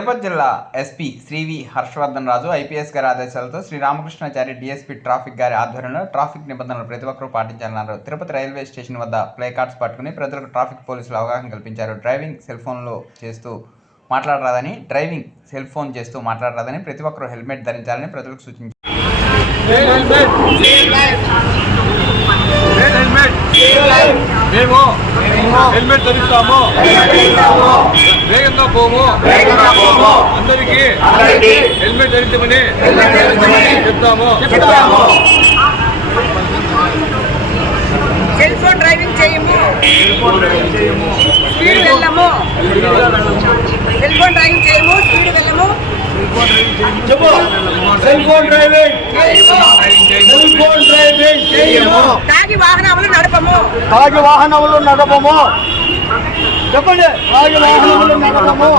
తిరుపతి జిల్లా ఎస్పీ శ్రీవి హర్షవర్ధన్ రాజు ఐపీఎస్ గారి ఆదేశాలతో శ్రీరామకృష్ణాచారి డీఎస్పీ ట్రాఫిక్ గారి ఆధ్వర్యంలో ట్రాఫిక్ నిబంధనలు ప్రతి ఒక్కరూ పాటించాలన్నారు. తిరుపతి రైల్వే స్టేషన్ వద్ద ప్లే కార్డ్స్ పట్టుకుని ప్రజలకు ట్రాఫిక్ పోలీసులు అవగాహన కల్పించారు. డ్రైవింగ్ సెల్ ఫోన్ చేస్తూ మాట్లాడరాదని ప్రతి ఒక్కరూ హెల్మెట్ ధరించాలని ప్రజలకు సూచించారు. హెల్మెట్ ధరిస్తాము, వేగంగా పోము, అందరికీ హెల్మెట్ ధరించమని చెప్తాము. సెల్ ఫోన్ డ్రైవింగ్ చేయము, స్పీడ్ వెళ్ళము, సెల్ ఫోన్ డ్రైవింగ్ చేయము, స్పీడ్ వెళ్ళము. తాగి వాహనములు నడపము, చెప్పండి. తాగి వాహనములు నడపము.